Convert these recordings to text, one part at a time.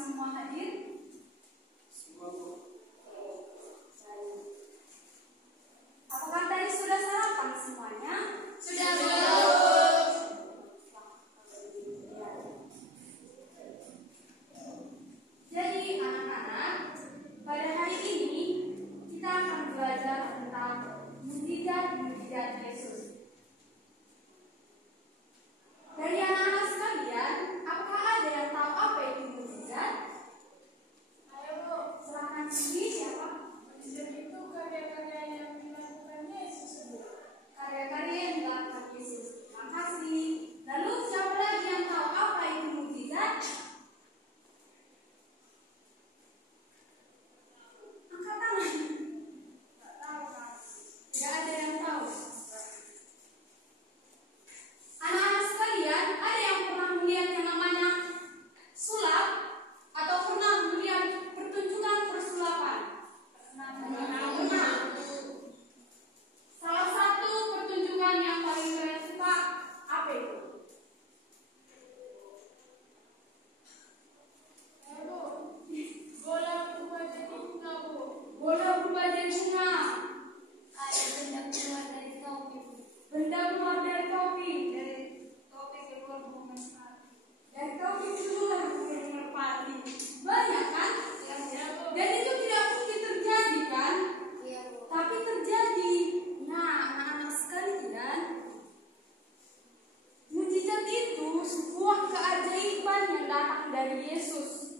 semua hadir? Apakah tadi sudah sarapan semuanya? Sudah, Bu. Jadi anak-anak, pada hari ini kita akan belajar tentang mukjizat-mukjizat Yesus. Dari anak-anak sekalian, apakah ada yang tahu apa itu mukjizat? Ayo, Bu. Silakan pilih siapa? Mukjizat itu karya-karya yang dilakukan Yesus, Bu. Karya-karya yang dilakukan Yesus. Terima kasih. Lalu siapa lagi yang tahu apa itu mukjizat? Angkat tangan. Nggak tahu, Kak. Tidak ada yang tahu. Anak-anak sekalian, ada yang pernah melihat yang namanya sulap atau pernah melihat pertunjukan persulapan? Pernah. Salah satu pertunjukan yang paling kalian suka apa itu? Ayo, Bu. Bola berubah jadi bunga, Bu. Bola berubah jadi bunga. Ayo, benda keluar dari topi. Benda keluar dari topi. Dari topi keluar bunga merpati. Dari topi keluar bunga merpati. Banyak kan? Iya, Bu. Dan itu tidak mungkin terjadi kan? Iya, Bu. Tapi terjadi. Nah, anak-anak sekalian, mukjizat itu sebuah keajaiban yang datang dari Yesus.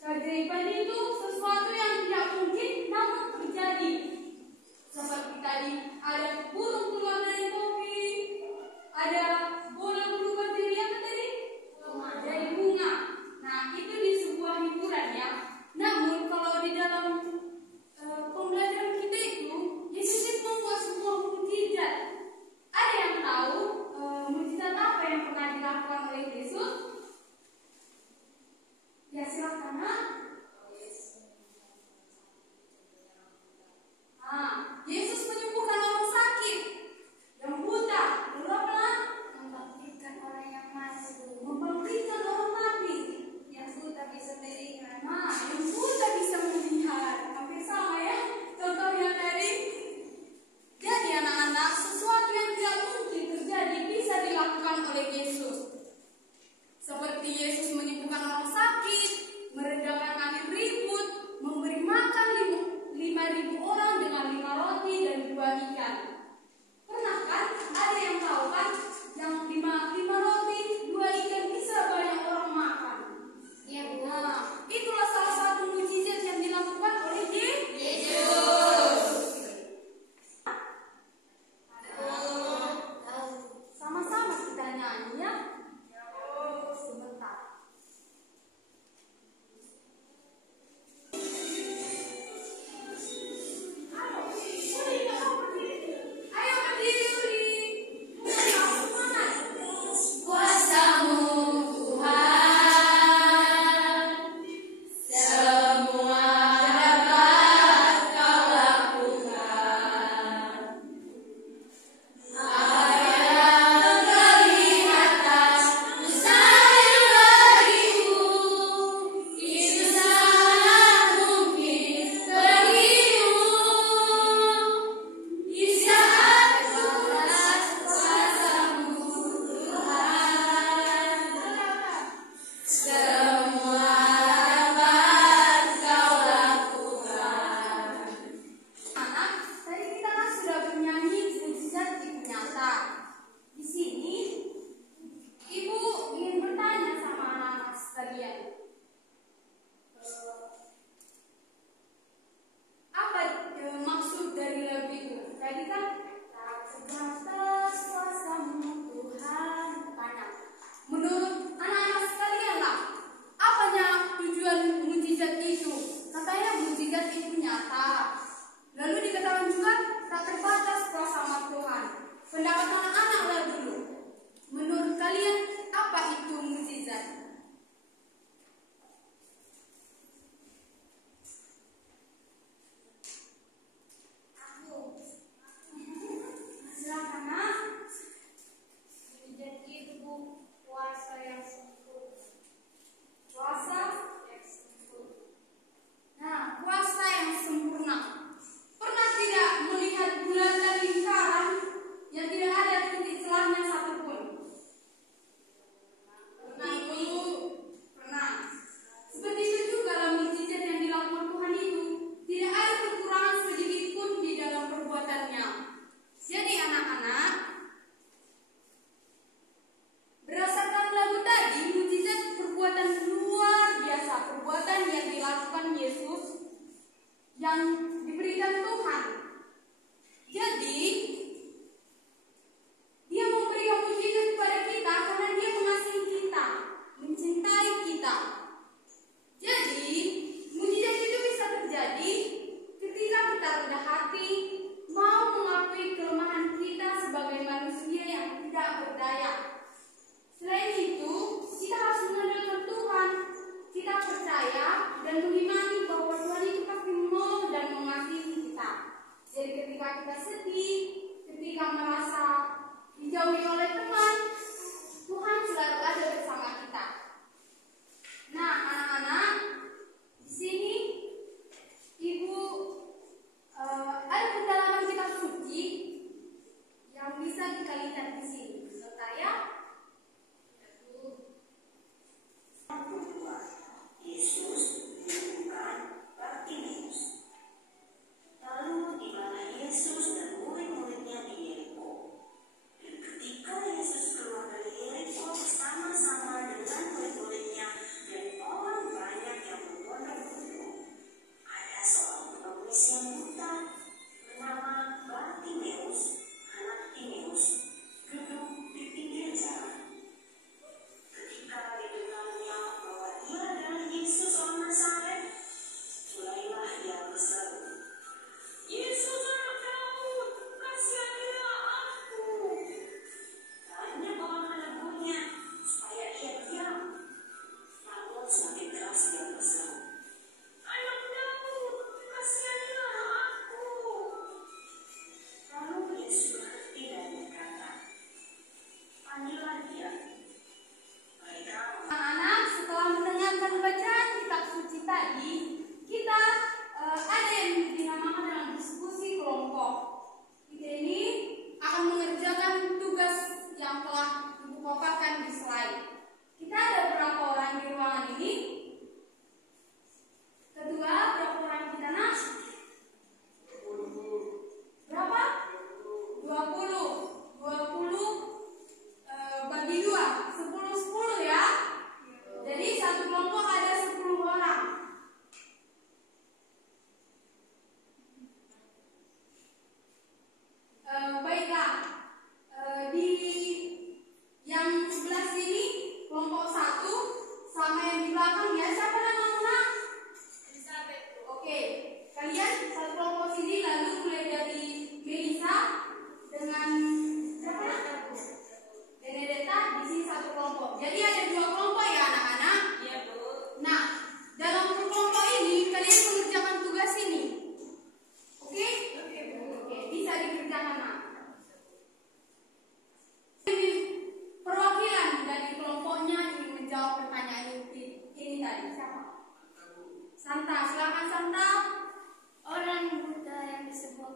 Keajaiban itu sesuatu yang tidak mungkin namun terjadi. Seperti tadi ada burung keluar dari topi, ada bola berubah jadi apa tadi? Jadi bunga. Nah, itu di sebuah hiburan ya. Namun kalau di dalam pembelajaran kita itu, Yesus itu membuat sebuah mukjizat. Ada yang tahu mukjizat apa yang pernah dilakukan oleh Yesus? Ya silakan. Yesus menyembuhkan orang sakit, yang buta, lalu apa?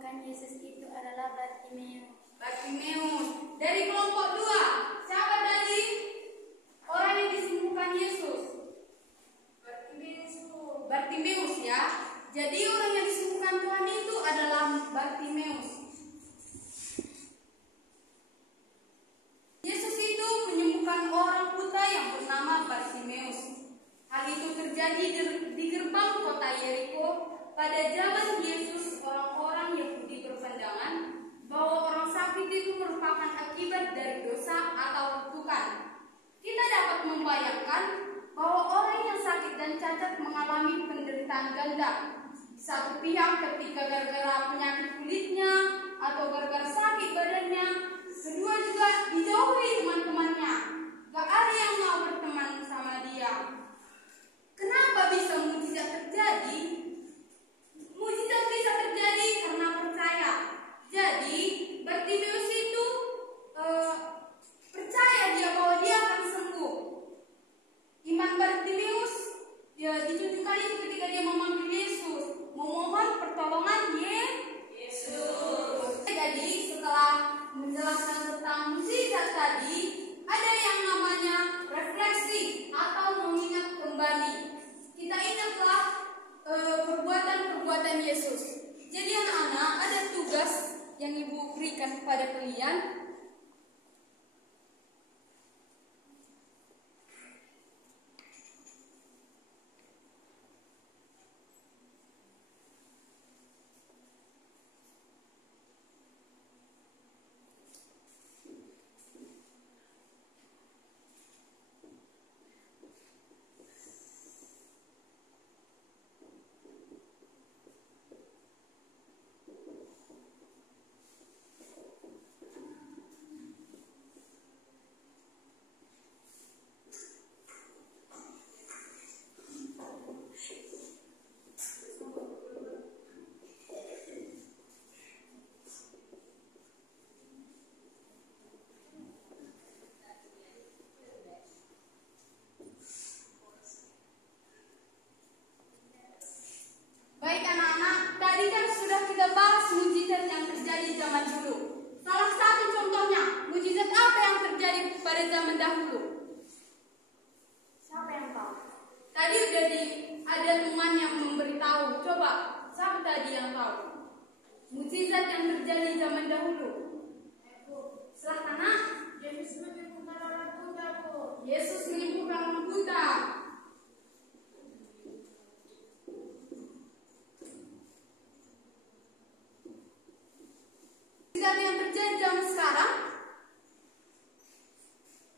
disembuhkan Yesus itu adalah Bartimeus. Bartimeus. Dari kelompok 2, siapa tadi orang yang disembuhkan Yesus? Bartimeus ya. Jadi orang yang disembuhkan Tuhan itu adalah Bartimeus. Yesus itu menyembuhkan orang buta yang bernama Bartimeus. Hal itu terjadi di gerbang kota Yeriko. Pada zaman Yesus, orang-orang Yahudi berpandangan bahwa orang sakit itu merupakan akibat dari dosa atau kutukan. Kita dapat membayangkan bahwa orang yang sakit dan cacat mengalami penderitaan ganda. Di satu pihak ketika gara-gara penyakit kulitnya atau gara-gara sakit badannya, kedua juga dijauhi teman-temannya. Gak ada yang mau berteman sama dia. Kenapa bisa mujizat terjadi? Mujizat bisa terjadi karena percaya. Jadi Bartimeus itu percaya dia bahwa dia akan sembuh. Iman Bartimeus ditunjukkan itu ketika dia memanggil Yesus, memohon pertolongan Yesus. Jadi setelah menjelaskan tentang mujizat tadi, ada yang namanya refleksi atau mengingat kembali. Kita ingatlah perbuatan-perbuatan Yesus. Jadi anak-anak, ada tugas yang Ibu berikan kepada kalian. Baik anak-anak, tadi kan sudah kita bahas mujizat yang terjadi zaman dulu. Salah satu contohnya, mujizat apa yang terjadi pada zaman dahulu? Siapa yang tahu? Tadi udah ada teman yang memberitahu. Coba, siapa tadi yang tahu? Mujizat yang terjadi zaman dahulu. Silahkan nak. Yesus menyembuhkan orang buta, Bu. Yesus menyembuhkan orang buta. Mujizat yang terjadi zaman sekarang.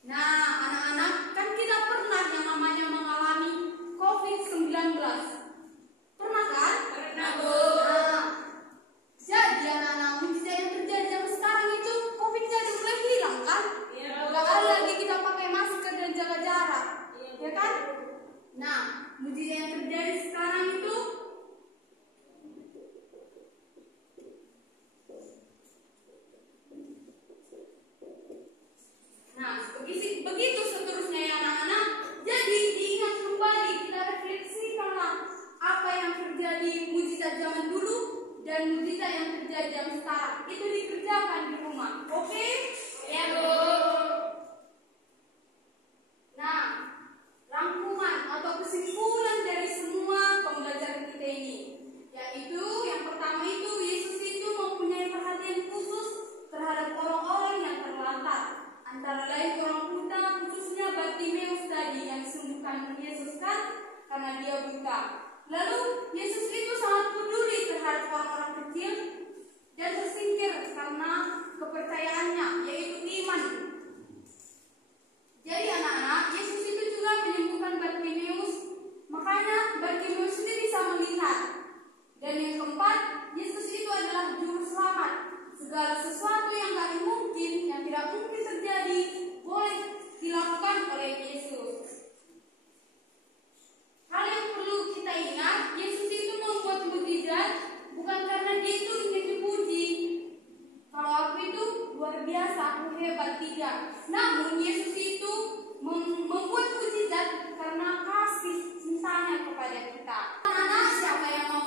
Nah, anak-anak, kan kita pernah yang namanya mengalami COVID-19. Pernah kan? Pernah, Bu. Nah, jadi anak-anak, mujizat yang terjadi zaman sekarang itu COVID-nya udah mulai hilang kan? Iya. Gak ada lagi kita pakai masker dan jaga jarak. Iya, ya kan? Nah, mujizat yang terjadi sekarang itu begitu seterusnya ya anak-anak. Jadi diingat kembali, kita refleksikanlah apa yang terjadi mujizat zaman dulu dan mujizat yang terjadi zaman sekarang. Itu dikerjakan di rumah. Oke? Ya, Bu. Nah, rangkuman atau kesimpulan dari semua pembelajaran kita ini, yaitu yang pertama itu Yesus itu mempunyai perhatian khusus terhadap orang-orang yang terlantar. Antara lain orang buta, khususnya Bartimeus tadi yang disembuhkan Yesus kan karena dia buta. Lalu Yesus itu sangat peduli terhadap orang-orang kecil dan tersingkir karena kepercayaannya, yaitu iman. Jadi anak-anak, Yesus itu juga menyembuhkan Bartimeus, makanya Bartimeus itu bisa melihat. Dan yang keempat, Yesus itu adalah juru selamat. Segala sesuatu yang tidak mungkin terjadi, boleh dilakukan oleh Yesus. Hal yang perlu kita ingat, Yesus itu membuat mujizat bukan karena dia itu ingin dipuji. Kalau aku itu luar biasa, aku hebat, tidak. Namun Yesus itu membuat mujizat karena kasih cintanya kepada kita. Anak-anak, siapa yang mau